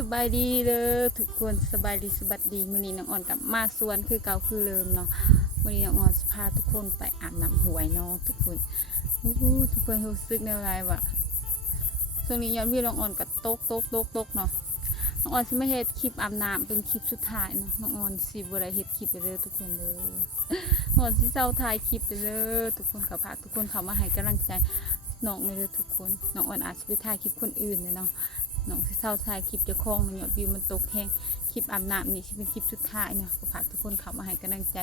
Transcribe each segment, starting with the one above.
สบายดีเด้อทุกคนสบายดีสบัดดีมื้อนี้น้องอ่อนกับมาสวนคือเก่าคือเดิมเนาะมื้อนี้น้องอ่อนสิพาทุกคนไปอาบน้ำหวยเนาะทุกคนทุกคนรู้สึกแนวไรวะช่วงนี้ยอดวิวน้องอ่อนกับตกเนาะน้องอ่อนสิไม่เฮ็ดคลิปอาบน้ำเป็นคลิปสุดท้ายเนาะน้องอ่อนสิบ่ได้เฮ็ดคลิปไปเด้อทุกคนเลยน้องอ่อนสิเซาถ่ายคลิปไปเด้อทุกคนเขาพาทุกคนเข้ามาให้กำลังใจน้องเลยเด้อทุกคนน้องอ่อนอาจจะไปถ่ายคลิปคนอื่นเนาะน้องสิเศร้าถ่ายคลิปเจ้าของเนาะยอดวิวมันตกแห้งคลิปอาบน้ำนี่ที่เป็นคลิปสุดท้ายเนาะก็ฝากทุกคนเข้ามาให้กำลังใจ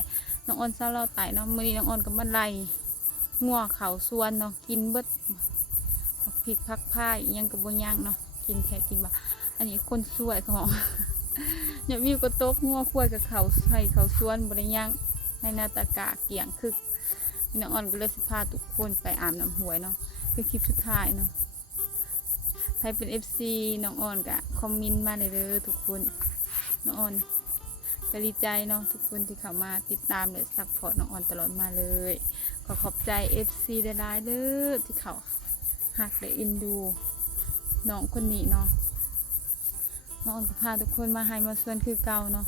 น้องอ่อนเศร้าเราไต่เนาะมื้อนี้น้องอ่อนก็มาไล่งัวเขาสวนเนาะกินเบิดพริกพักผ้าอีหยังกับบ่ย่างเนาะกินแท้กินบ่อันนี้คนสวยของยอดวิวก็ตกงัวควายกับเขาใส่เขาสวนบ่ได้ย่างให้หน้าตากะเกี่ยงคึกน้องอ่อนก็เลยสิพาทุกคนไปอาบน้ำหวยเนาะเป็นคลิปสุดท้ายเนาะใครเป็น FC น้องอ่อนกะคอมเมนต์มาเลยเด้อทุกคนน้องอ่อนก็ดีใจเนาะทุกคนที่เข้ามาติดตามและซัพพอร์ตน้องอ่อนตลอดมาเลยขอขอบใจ FC ได้หลายเด้อที่เขาหักและเอ็นดูน้องคนนี้เนาะน้องอ่อนก็พาทุกคนมาให้มาส่วนคือเก่าเนาะ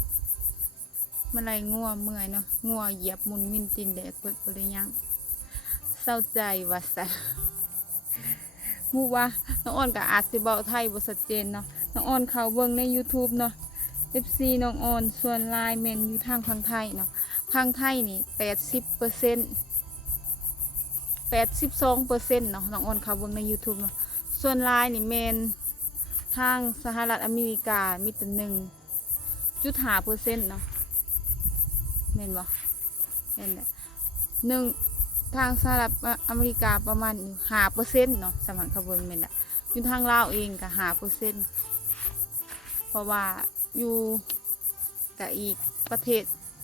มาไล่งัวเมื่อยเนาะงัวเหยียบมุนมินตินแดกเปิดบริยังเศร้าใจว่าสัมูว่าน้องอ่อนกับอาจสิเบาไทยบทชัดเจนเนาะน้องอ่อนเขาเบิ่งใน YouTube เนาะ FC น้องอ่อนส่วนลายเมนอยู่ทางพังไทยเนาะพังไทยนี่82%เนาะน้องอ่อนเขาเบิ่งใน YouTube เนาะส่วนลายนี่เมนทางสหรัฐอเมริกามีแต่1.5%เนาะเมนบ่เมนแหละทางสหรัฐอเมริกาประมาณ5%เนาะสมัครขบวนเมนละอยู่ทางลาวเองก็5%เพราะว่าอยู่กับอีกประเทศ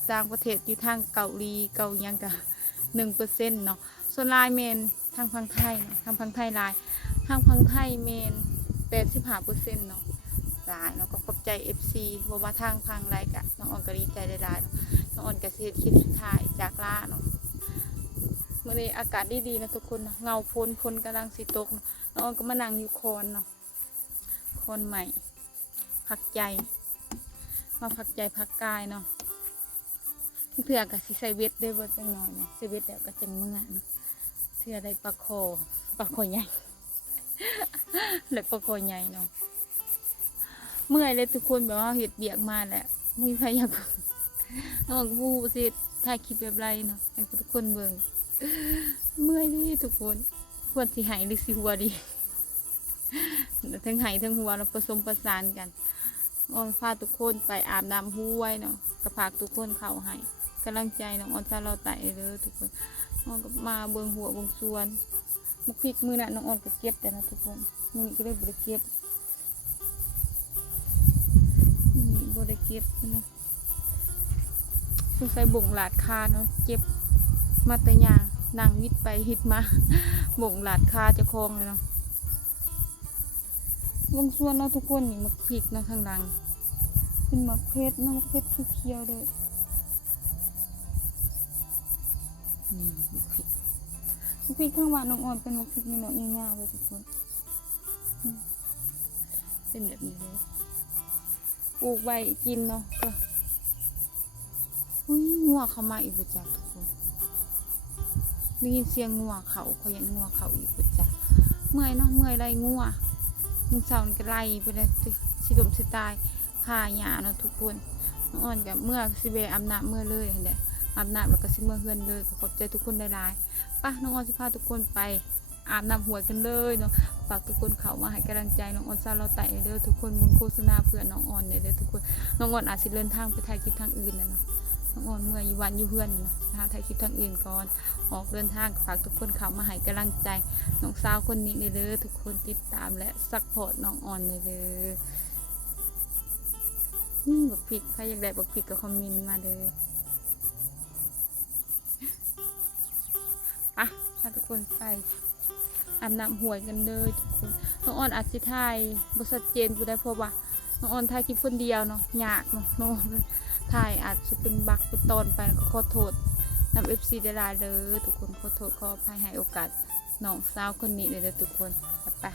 ต่างประเทศอยู่ทางเกาหลีเกาหยังกับ1%เนาะส่วนลายเมนทางพังไทยเนาะทางพังไทยลายทางพังไทยเมน85%เนาะหลายเนาะก็ขอบใจ FC บ่ว่าทางพังไรกะน้องอ่อนก็ดีใจหลายๆน้องอ่อนก็สิเฮ็ดคลิปสุดท้ายจากลาเนาะมื่อนี้อากาศดีๆนะทุกคนนะเงาพ้นกำลังสีตกน้องก็มานั่งอยู่โคนเนาะโคนใหม่พักใจมาพักใจพักกายเนาะเถื่อกับสิใส่เวทได้บ่จังหน่อยเนาะใส่เวทแล้วก็จังเมื่อเนาะเถื่อได้ปลาคอใหญ่และปลาคอใหญ่เนาะเมื่อยเลยทุกคนแบบว่าเห็ดเบียกมาแหละมีใครอยากน้องผู้สิถ่ายคลิปแบบไรเนาะให้ทุกคนเบิ่งเมื่อยดิทุกคนควรสิหายหรือสิหัวดีทั้งหายทั้งหัวเราผสมประสานกันอ่อนพาทุกคนไปอาบน้ำห้วยเนาะกระพากทุกคนเข่าให้กำลังใจน้องอ่อนซาเราไต่เลยทุกคนน้องก็มาเบิ่งหัวเบิ่งส่วนมุกพริกมือน่ะน้องอ่อนก็เก็บแต่นะทุกคนมือก็เลยบริเก็บบริเก็บนะต้องใส่บ่งหลาดคาเนาะเก็บมาแต่ยางนั่งวิดไปหิดมาบ่งหลาดคาจะคลองเลยเนาะวงส่วนเนาะทุกคนนี่มักพริกเนาะทางหลังเป็นมักเพชรเนาะมักเพชรเขียวๆเลยนี่มักพริกข้างหวานน้องอ่อนเป็นมักพริกนี่เนาะง่ายๆเลยทุกคนเป็นแบบนี้เลยปลูกไว้กินเนาะก็งัวเข้ามาอีกประจักทุกคนได้ยินเสียงงัวเขาเขายันงัวเขาอีกประจักเมื่อยเนาะเมื่อยไรงัวมึงเศร้าก็ไล่ไปเลยสิดมสิตายผ่าหยาเนาะทุกคนน้องอ่อนกับเมื่อสิเบอาบน้ำเมื่อเลยเห็นไหมอาบน้ำแล้วก็สิเมื่อเฮือนเลยขอบใจทุกคนได้หลายป่ะน้องอ่อนสิพาทุกคนไปอาบน้ำหัวกันเลยเนาะฝากทุกคนเข้ามาให้กำลังใจน้องอ่อนซาเราไต่เด้อทุกคนมึงโฆษณาเพื่อน้องอ่อนเนี่ยเด้อทุกคนน้องอ่อนอาจสิเดินทางไปถ่ายคลิปทางอื่นนะเนาะน้องอ่อนเมื่ออยู่วันอยู่เฮือนนะถ่ายคลิปทางอื่นก่อนออกเดินทางฝากทุกคนเข้ามาให้กำลังใจน้องสาวคนนี้เด้อทุกคนติดตามและซัพพอร์ตน้องอ่อนเด้อนี่บักพริกใครอยากได้บักพริกก็คอมเมนต์มาเลยปะถ้าทุกคนไปอาบน้ำหวยกันเลยทุกคนน้องอ่อนอาจจะถ่ายบทชัดเจนกูได้เพราะว่าน้องอ่อนถ่ายคลิปคนเดียวเนาะยากเนาะน้องถ่ายอาจจะเป็นบักเป็นตอนไปก็ขอโทษนำ FC ได้หลายเลยทุกคนขอโทษขออภัยให้โอกาสน้องสาวคนนี้เลยทุกคนไป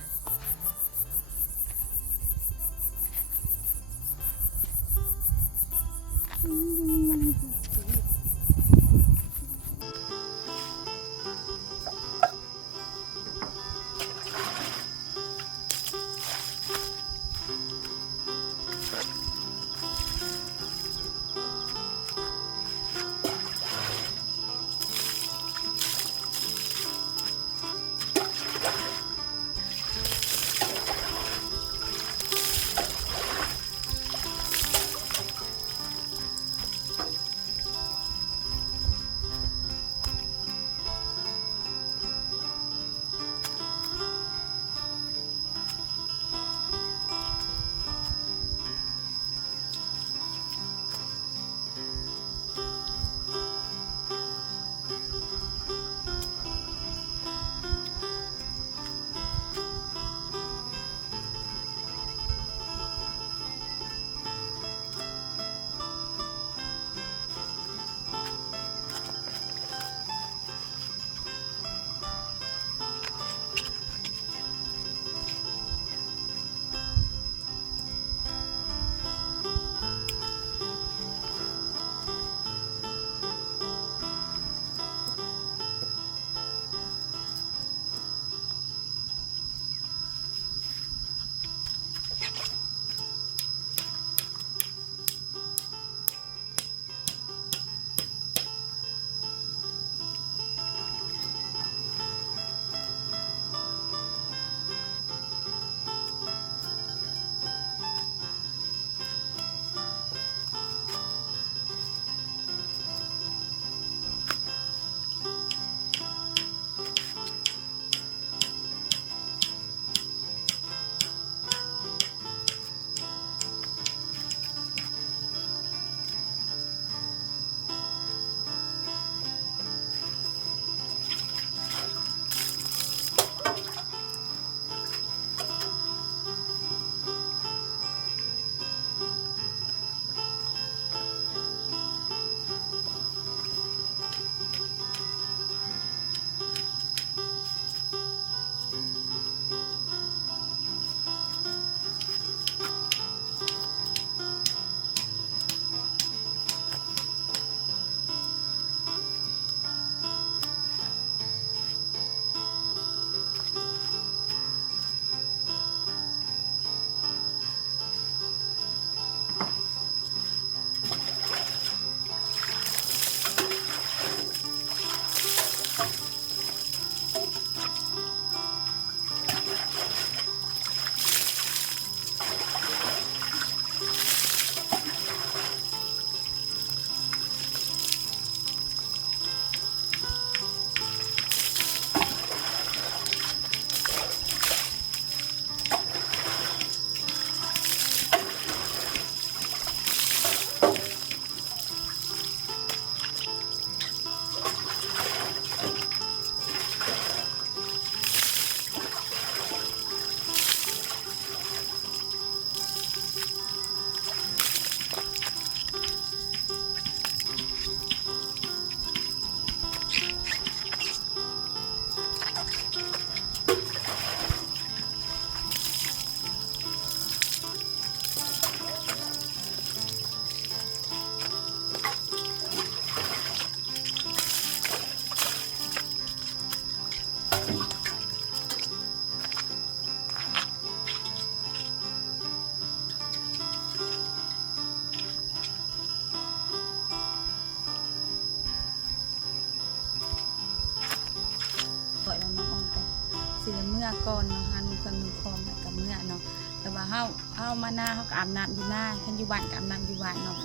เฮามาหน้าเฮาก็อาบน้ำอยู่หน้าคันอยู่บ้านก็อาบน้ำอยู่บ้านเนาะ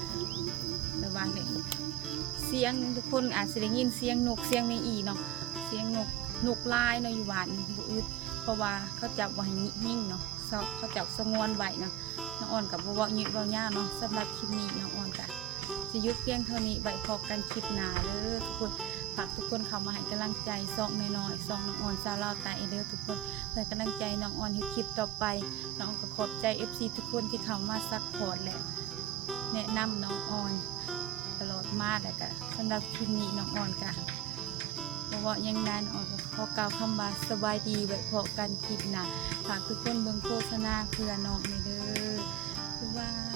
ระวังเนี่ยเสียงทุกคนอาจสิได้ยินเสียงนกเสียงแมงอีเนาะเสียงนกลายเนาะอยู่บ้านบ่อึดเพราะว่าเขาจับบ่ให้นิ่งเนาะเขาจับสงวนไว้นะน้องอ่อนกับบ่เว้ายืดเว้ายาวเนาะสำหรับคลิปนี้น้องอ่อนก็สิหยุดเพียงเท่านี้ไว้พบกันคลิปหน้าเด้อทุกคนฝากทุกคนเข้ามาให้กำลังใจซอกน้อยๆซอกน้องอ่อนซาวลาวใต้เด้อทุกคนเพื่อกำลังใจน้องอ่อนให้คลิปต่อไปน้องก็ขอบใจ FC ทุกคนที่เข้ามาซัพพอร์ตและแนะนำน้องอ่อนตลอดมาแต่ก็สำหรับคลิปนี้น้องอ่อนก็บ่ว่ายังนานอ่อนก็ขอกล่าวคำว่าสบายดีไว้พบกันคลิปหน้าฝากทุกคนเบิ่งโฆษณาเพื่อน้องในเด้อบ๊ายบาย